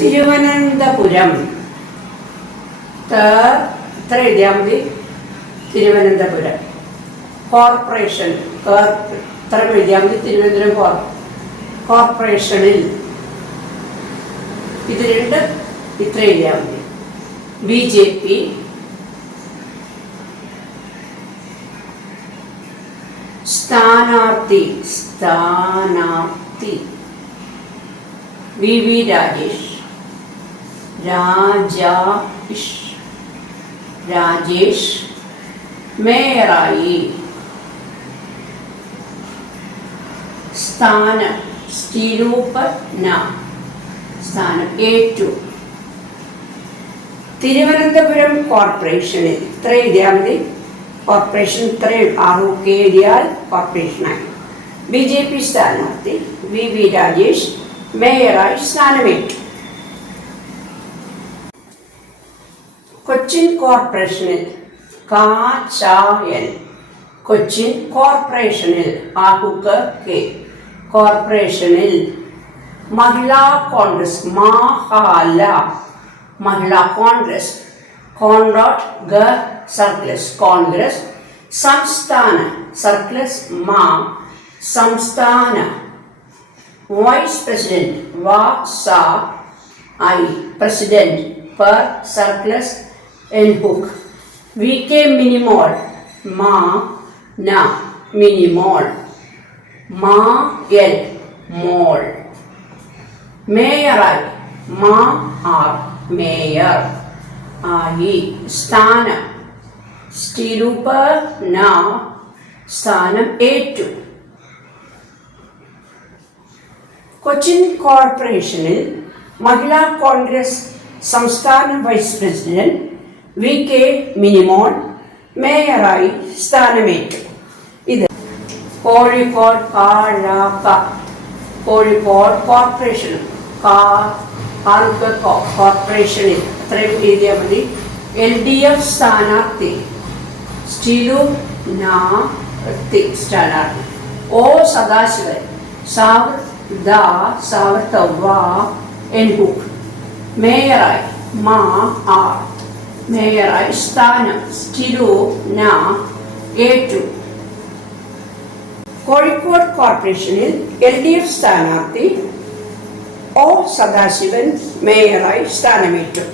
തിരുവനന്തപുരം. ത ഇത്ര എഴുതിയാൽ മതി. തിരുവനന്തപുരം. കോർപ്പറേഷൻ. കേർ- ഇത്ര എഴുതിയാൽ മതി. തിരുവനന്തപുരം കോർ കോർപ്പറേഷനിൽ. ഇത് രണ്ട് ഇത്ര എഴുതിയാൽ മതി. B J P. സ്ഥാനാർത്ഥി. സ്ഥാനാർത്ഥി. V V Rajesh. രാജാഷ് രാജേഷ് മേയറായി. സ്ഥാനം സ്ഥിരൂപന. സ്ഥാനം ഏറ്റു. തിരുവനന്തപുരം കോർപ്പറേഷനിൽ ഇത്ര എഴുതിയാൽ മതി കോർപ്പറേഷൻ ഇത്രയും ആർ ഒ കെ എഴുതിയാൽ കോർപ്പറേഷനായി. ബി ജെ പി സ്ഥാനാർത്ഥി വി വി രാജേഷ് മേയറായി സ്ഥാനമേറ്റു. കൊച്ചിൻ കോർപ്പറേഷനിൽ. കാച്ചായൻ കൊച്ചിൻ കോർപ്പറേഷനിൽ. ആഹുക്ക് കെ. കോർപ്പറേഷനിൽ മഹിളാ കോൺഗ്രസ്. മാഹാല. മഹിളാ കോൺഗ്രസ്. കോൺഡോട്ട് ഗ സർക്ലസ് കോൺഗ്രസ്. സംസ്ഥാന സർക്ലസ് മാ. സംസ്ഥാന. Vice president. വ സ. ഐ. പ്രസിഡന്റ്. പെർ surplus and hook. VK minimol. Ma na minimol. Ma el mol. മേയറായി മാ ആർ മേയർ ആയി സ്ഥാനം സ്ഥിരൂപ ന സ്ഥാനം ഏറ്റു. കൊച്ചിൻ കോർപ്പറേഷനിൽ മഹിളാ കോൺഗ്രസ് സംസ്ഥാന vice president V K Minimol മേയറായി സ്ഥാനമേറ്റു. ഇത് കോഴിക്കോട് കാഴാക്ക കോഴിക്കോട് കോർപ്പറേഷൻ കോർപ്പറേഷനിൽ അത്രയും എഴുതിയാൽ മതി. എൽ ഡി എഫ് സ്ഥാനാർത്ഥി സ്റ്റിലു നാർത്തി സ്ഥാനാർത്ഥി. ഓ സദാശിവൻ സാവർ ദ സാവർത്ത വാ എൻ ഹുക്ക്. മേയറായി മാ ആർ. മേയറായി സ്ഥാനം സ്റ്റിലു ന ഏറ്റു. കോഴിക്കോട് കോർപ്പറേഷനിൽ എൽ ഡി എഫ് സ്ഥാനാർത്ഥി ഒ സദാശിവൻ മേയറായി സ്ഥാനമേറ്റു.